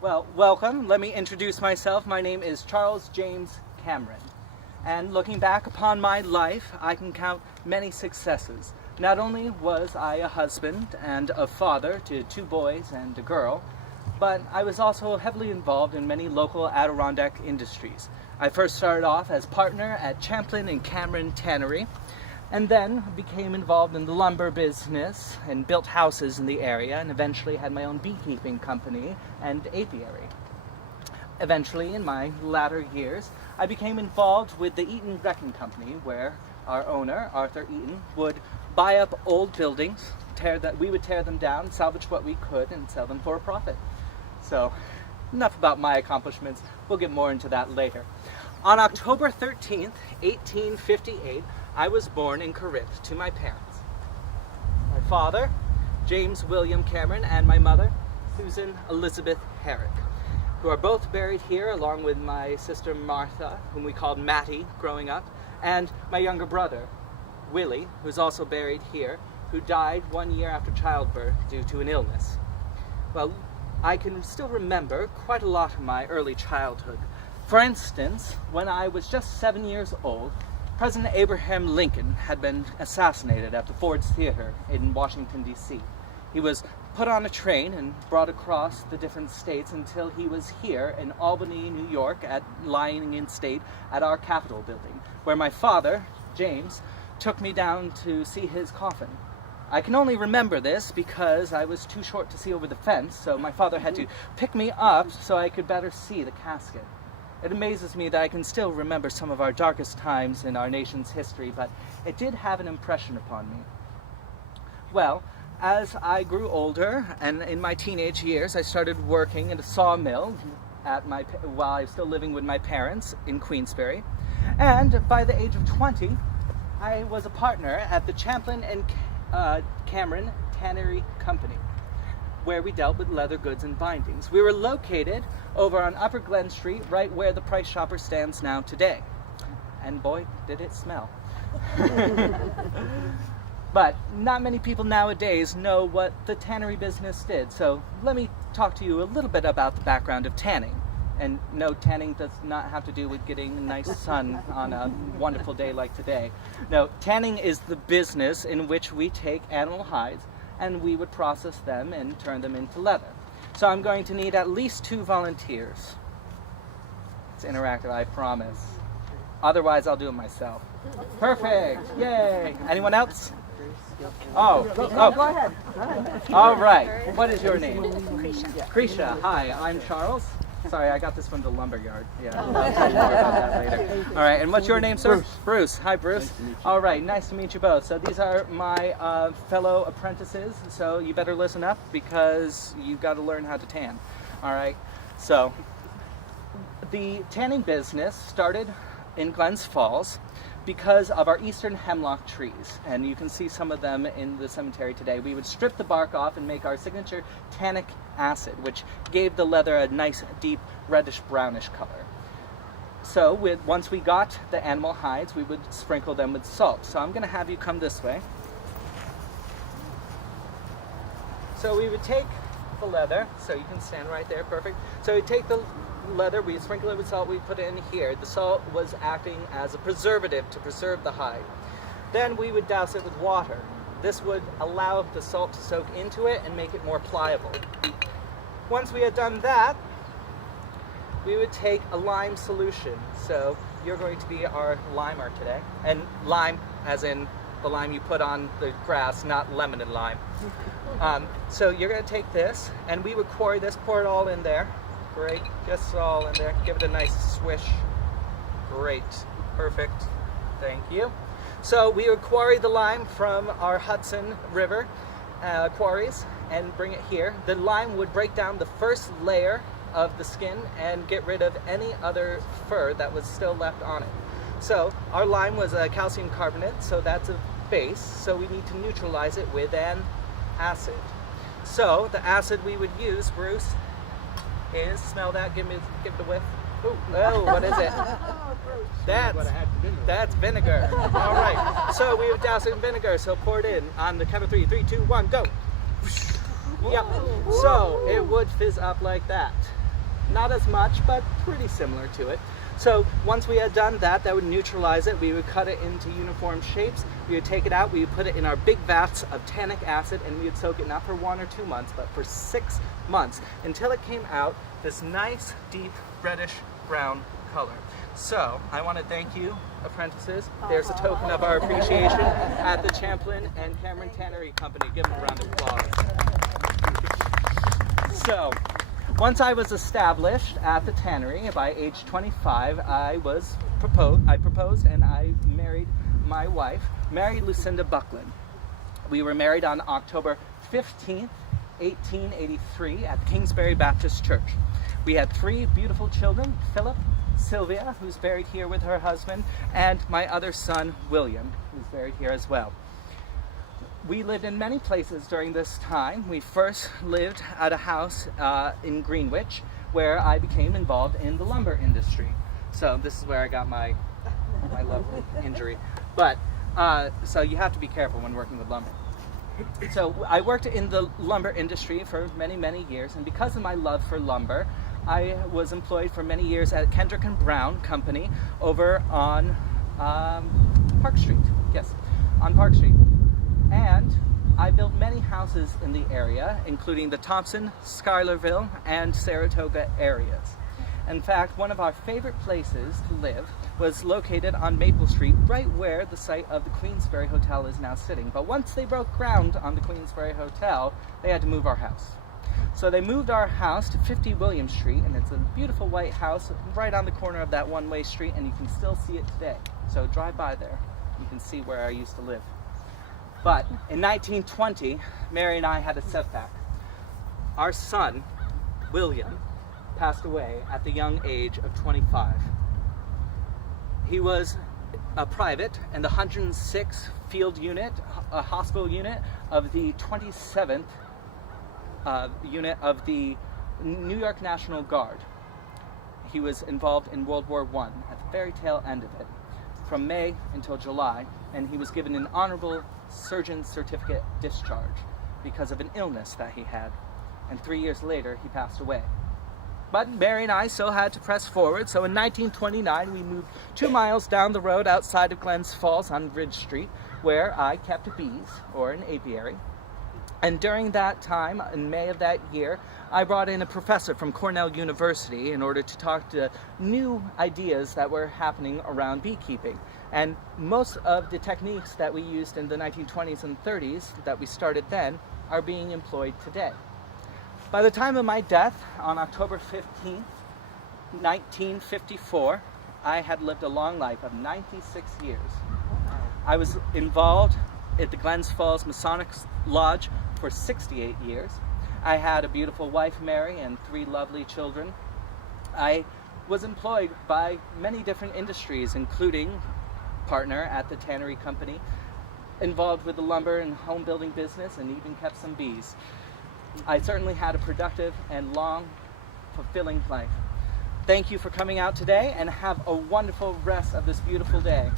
Well, welcome. Let me introduce myself. My name is Charles James Cameron. And looking back upon my life, I can count many successes. Not only was I a husband and a father to 2 boys and a girl, but I was also heavily involved in many local Adirondack industries. I first started off as partner at Champlin and Cameron Tannery, and then became involved in the lumber business and built houses in the area, and eventually had my own beekeeping company and apiary. Eventually, in my latter years, I became involved with the Eaton Wrecking Company, where our owner, Arthur Eaton, would buy up old buildings, we would tear them down, salvage what we could, and sell them for a profit. So, enough about my accomplishments. We'll get more into that later. On October 13th, 1858, I was born in Corinth to my parents. My father, James William Cameron, and my mother, Susan Elizabeth Herrick, who are both buried here along with my sister Martha, whom we called Mattie growing up, and my younger brother, Willie, who's also buried here, who died 1 year after childbirth due to an illness. Well, I can still remember quite a lot of my early childhood. For instance, when I was just 7 years old, President Abraham Lincoln had been assassinated at the Ford's Theater in Washington, D.C. He was put on a train and brought across the different states until he was here in Albany, New York, lying in state at our Capitol building, where my father, James, took me down to see his coffin. I can only remember this because I was too short to see over the fence, so my father had to pick me up so I could better see the casket. It amazes me that I can still remember some of our darkest times in our nation's history, but it did have an impression upon me. Well, as I grew older, and in my teenage years, I started working at a sawmill while I was still living with my parents in Queensbury. And by the age of 20, I was a partner at the Champlin and Cameron Tannery Company, where we dealt with leather goods and bindings. We were located over on Upper Glen Street, right where the Price Chopper stands now today. And boy, did it smell. But not many people nowadays know what the tannery business did, so let me talk to you a little bit about the background of tanning. And no, tanning does not have to do with getting a nice sun on a wonderful day like today. No, tanning is the business in which we take animal hides and we would process them and turn them into leather. So I'm going to need at least 2 volunteers. It's interactive, I promise. Otherwise, I'll do it myself. Perfect! Yay! Anyone else? Oh, go ahead. All right. What is your name? Krisha. Hi, I'm Charles. Sorry, I got this from the lumber yard. Yeah, I'll tell you more about that later. All right, and what's your name, sir? Bruce. Hi, Bruce. Nice to meet you. All right, nice to meet you both. So these are my fellow apprentices, so you better listen up because you've got to learn how to tan. All right, so the tanning business started in Glens Falls because of our eastern hemlock trees, and you can see some of them in the cemetery today. We would strip the bark off and make our signature tannic acid, which gave the leather a nice deep reddish brownish color. So once we got the animal hides, we would sprinkle them with salt. So I'm going to have you come this way. So we would take the leather, so you can stand right there, perfect. So we take the leather, we sprinkle it with salt, we put it in here. The salt was acting as a preservative to preserve the hide. Then we would douse it with water. This would allow the salt to soak into it and make it more pliable. Once we had done that, we would take a lime solution. So you're going to be our limer today. And lime as in the lime you put on the grass, not lemon and lime. So you're going to take this, and we would quarry this, pour it all in there. Great, just all in there. Give it a nice swish. Great, perfect. Thank you. So we would quarry the lime from our Hudson River quarries and bring it here. The lime would break down the first layer of the skin and get rid of any other fur that was still left on it. So our lime was a calcium carbonate, so that's a base, so we need to neutralize it with an acid. So the acid we would use, Bruce, is, smell that, give it a whiff. Ooh, oh, what is it? That's vinegar. All right, so we would douse it in vinegar, so pour it in on the count of 3. 3, 2, 1, go. Yep, so it would fizz up like that. Not as much, but pretty similar to it. So once we had done that, that would neutralize it. We would cut it into uniform shapes. We would take it out, we would put it in our big vats of tannic acid, and we would soak it not for 1 or 2 months, but for 6 months, until it came out this nice, deep, reddish brown color. So I want to thank you, apprentices. There's a token of our appreciation at the Champlin and Cameron Tannery Company. Give them a round of applause. So, once I was established at the tannery, by age 25, I proposed and I married my wife, Mary Lucinda Buckland. We were married on October 15th, 1883 at Kingsbury Baptist Church. We had 3 beautiful children, Philip, Sylvia, who's buried here with her husband, and my other son, William, who's buried here as well. We lived in many places during this time. We first lived at a house in Greenwich, where I became involved in the lumber industry. So this is where I got my lovely injury. But so you have to be careful when working with lumber. So I worked in the lumber industry for many, many years, and because of my love for lumber, I was employed for many years at Kendrick and Brown Company over on Park Street. Yes, on Park Street. And I built many houses in the area, including the Thompson, Schuylerville, and Saratoga areas. In fact, one of our favorite places to live was located on Maple Street, right where the site of the Queensbury Hotel is now sitting. But once they broke ground on the Queensbury Hotel, they had to move our house. So they moved our house to 50 William Street, and it's a beautiful white house right on the corner of that one-way street, and you can still see it today. So drive by there, you can see where I used to live. But in 1920, Mary and I had a setback. Our son, William, passed away at the young age of 25. He was a private in the 106th Field Unit, a hospital unit of the 27th unit of the New York National Guard. He was involved in World War I at the very tail end of it, from May until July, and he was given an honorable surgeon certificate discharge because of an illness that he had. And 3 years later, he passed away. But Mary and I still had to press forward, so in 1929 we moved 2 miles down the road outside of Glens Falls on Ridge Street, where I kept bees, or an apiary. And during that time, in May of that year, I brought in a professor from Cornell University in order to talk to new ideas that were happening around beekeeping. And most of the techniques that we used in the 1920s and 30s that we started then are being employed today. By the time of my death, on October 15th, 1954, I had lived a long life of 96 years. I was involved at the Glens Falls Masonic Lodge for 68 years. I had a beautiful wife, Mary, and 3 lovely children. I was employed by many different industries, including partner at the tannery company, involved with the lumber and home building business, and even kept some bees. I certainly had a productive and long, fulfilling life. Thank you for coming out today, and have a wonderful rest of this beautiful day.